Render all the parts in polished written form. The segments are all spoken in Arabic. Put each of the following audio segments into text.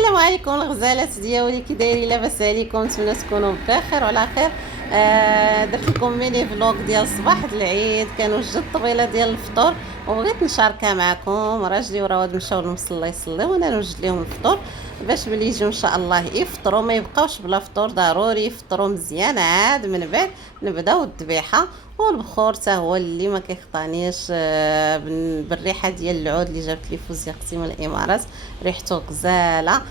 السلام عليكم الغزالات ديالي، كي دايرين؟ لاباس عليكم؟ نتمنى تكونوا بخير وعلى خير. درت لكم ميني فلوق ديال صباح العيد، كانوا جد الطويله ديال الفطور وبغيت نشاركها معكم. راجلي ورواد مشاو للمصلى يصليو وانا نوجد لهم الفطور باش ملي يجيو ان شاء الله يفطروا ما يبقاوش بلا فطور، ضروري يفطروا مزيان. عاد من بعد نبداو الذبيحه. والبخور حتى هو اللي ما كيخطانيش، بالريحه ديال العود اللي جابت لي فوزي اختي من الامارات، ريحته غزاله.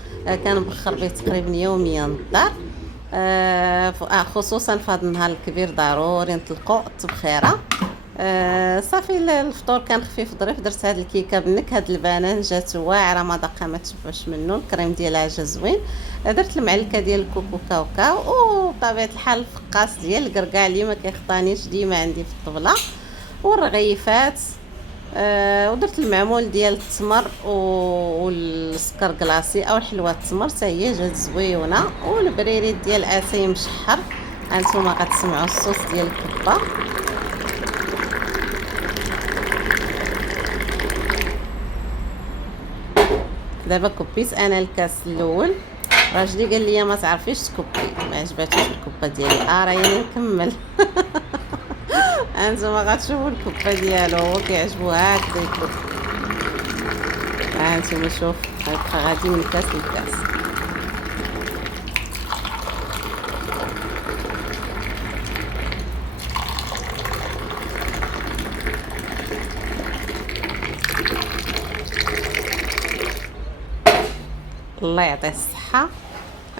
كنبخر به تقريبا يوميا الدار. خصوصا في هذا النهار الكبير ضروري نطلقوا التبخيره. صافي الفطور كان خفيف ظريف. درت هاد الكيكه بنكهه البنان، جات واعره ما دقه ما تشبعش منه. الكريم ديالها جا زوين. درت المعلكه ديال الكوكو كاوكاو، وبطبيعه الحال الفقاس ديال الكركاع اللي ما كيخطانيش ديما عندي في الطبله، والرغيفات. ودرت المعمول ديال التمر والسكر كلاصي او الحلوه التمر حتى هي جات زويونه، والبريريت ديال اتاي مشحر. هانتوما غتسمعوا الصوص ديال الكبه. دابا كبيت انا الكاس الاول. راجلي قال لي ما تعرفيش تكبي، ما عجباتوش الكبه ديالي. راني نكمل. انتما غتشوفوا الكبه ديالو هو كيعجبو هكذا يكب. انتما شوف غيبقى غادي من كاس لكاس. الله يعطيه الصحه.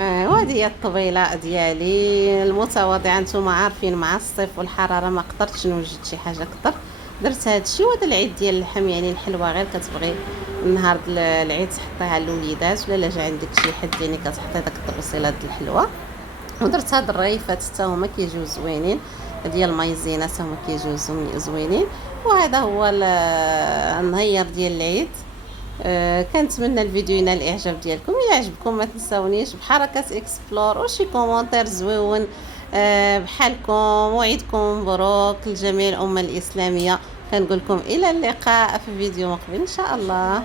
وهذه هي الطبيله ديالي المتواضعه. نتوما عارفين مع الصيف والحراره ما قدرتش نوجد شي حاجه اكثر. درت هذا الشيء. وهذا العيد ديال اللحم، يعني الحلوه غير كتبغي النهار العيد تحطيها للوليدات، ولا جا عندك شي حد يعني كتحطي داك التبصيلات د الحلوه. ودرت هاد الرغيفات حتى هما كيجيو زوينين، ديال مايزينا حتى هما كيجيو زوينين. وهذا هو النهير ديال العيد. كنتمنى الفيديو ينال الاعجاب ديالكم. الا عجبكم ما تنساونيش بحركه اكسبلور وشي كومونتير زويون بحالكم. وعيدكم مبروك لجميع الامه الاسلاميه. كنقول لكم الى اللقاء في فيديو مقبل ان شاء الله.